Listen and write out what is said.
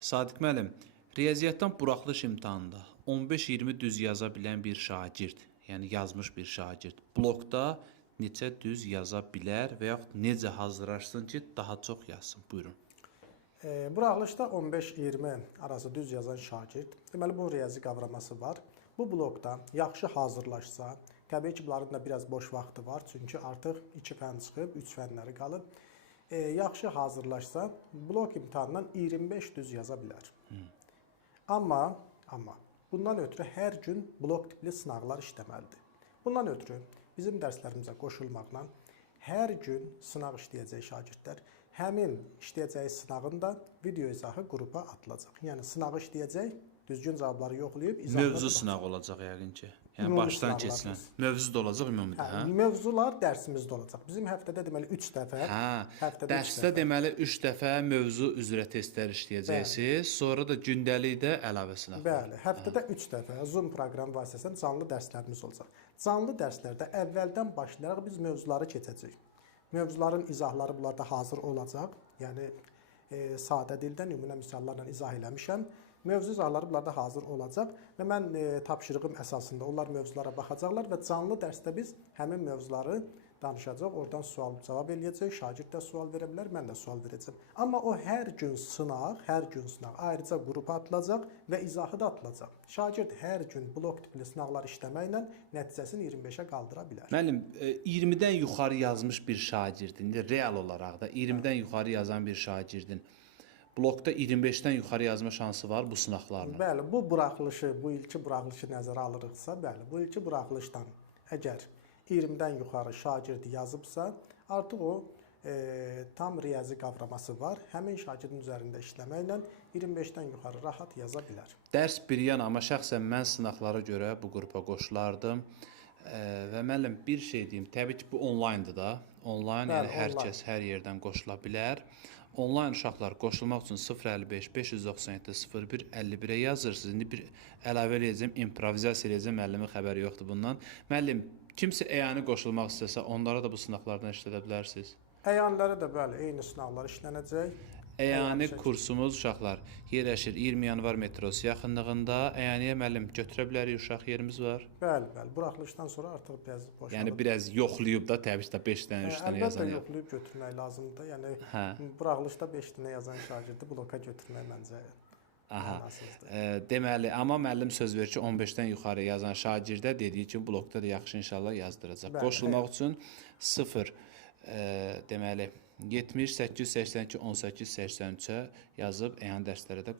Sadiq müəllim, riyaziyyatdan buraxılış imtahanında 15-20 düz yaza bilən bir şagird, yəni yazmış bir şagird, blokda neçə düz yaza bilər və yaxud necə hazırlaşsın ki, daha çox yazsın? Buyurun. Buraxılışda 15-20 arası düz yazan şagird, deməli bu riyazi qavraması var. Bu blokda yaxşı hazırlaşsa, təbii ki, bunların da biraz boş vaxtı var, çünki artıq 2 fən çıxıb, 3 fənləri qalıb. Yaxşı hazırlaşsa, blok imtahanından 25 düz yaza bilər. Amma bundan ötürü hər gün blok tipli sınaqlar işləməlidir. Bundan ötürü bizim dərslərimizə qoşulmaqla hər gün sınaq işləyəcək şagirdlər həmin işləyəcəyi sınağın da video izahı qrupa atılacaq. Yəni sınağı işləyəcək, düzgün cavabları yoxlayıb izahlar Mövzu sınağı olacaq yəqin ki. Yəni Ümumi başdan sınaqlar keçilən. olsun. Mövzu da olacaq ümumidə, hə? Mövzular dərsimizdə olacaq. Bizim həftədə deməli 3 dəfə, həftədə 3 Dərsdə dəfə. deməli 3 dəfə mövzu üzrə testlər işləyəcəksiniz, sonra da gündəlikdə əlavə sınaqlar. Bəli, həftədə 3 dəfə Zoom proqram vasitəsilə canlı dərslərimiz olacaq. Canlı dərslərdə əvvəldən başlayaraq biz mövzuları keçəcəyik. Mövzuların izahları bunlarda hazır olacaq. Yəni sadə dildə nümunə misallarla izah eləmişəm. Mövzu izahları bunlarda hazır olacaq və mən tapşırığım əsasında onlar mövzulara baxacaqlar və canlı dərsdə biz həmin mövzuları danışacaq, oradan sual-cavab eləyəcək, şagird də sual verə bilər, mən də sual verəcəm. Amma o hər gün sınaq ayrıca qrupa atılacaq və izahı da atılacaq. Şagird hər gün blok tipli sınaqlar işləməklə nəticəsini 25-ə qaldıra bilər. Müəllim, 20-dən yuxarı yazmış bir şagirdin, real olaraq da 20-dən yuxarı yazan bir şagirdin blokda 25-dən yuxarı yazma şansı var bu sınaqlarla. Bəli, bu ilki buraxılışı nəzərə alırıqsa, bəli, bu ilki buraxılışdan əgər 20-dən yuxarı şagird yazıbsa, artıq o tam riyazi qavraması var. Həmin şagirdin üzərində işləməklə 25-dən yuxarı rahat yaza bilər. Dərs bir yana, amma şəxsən mən sınaqlara görə bu qrupa qoşulardım. Və müəllim bir şey deyim, təbii ki bu onlayndır da. Onlayn, yəni hər kəs hər yerdən qoşula bilər. Onlayn uşaqlar qoşulmaq üçün 055 597 01 51-ə yazırsınız. İndi bir əlavə eləyəcəm, improvizasiya eləyəcəm, müəllimin xəbəri yoxdur bundan. Müəllim, kimsə əyani qoşulmaq istəsə, onlara da bu sınaqlardan işlədə bilərsiniz. Əyanlara da bəli, eyni sınaqlar işlənəcək. Əyani kursumuz uşaqlar yerləşir 20 yanvar metrosu yaxınlığında. Əyaniyə müəllim götürə bilərik, uşaq yerimiz var. Bəli, buraxılışdan sonra artıq biraz boşalır. Yəni biraz yoxlayıb da təbii ki 5 dənə, 3 dənə yazan. Əlbəttə yoxlayıb götürmək lazımdır. Yəni buraxılışda 5 dənə yazan şagirdi bloka götürmək məncə mənasızdır. Deməli, amma müəllim söz verir ki 15-dən yuxarı yazan şagirdə dediyi kimi blokda da yaxşı inşallah yazdıracaq. Qoşulmaq üçün 0 deməli 70 882 18 83-ə yazıb əyan dərslərə də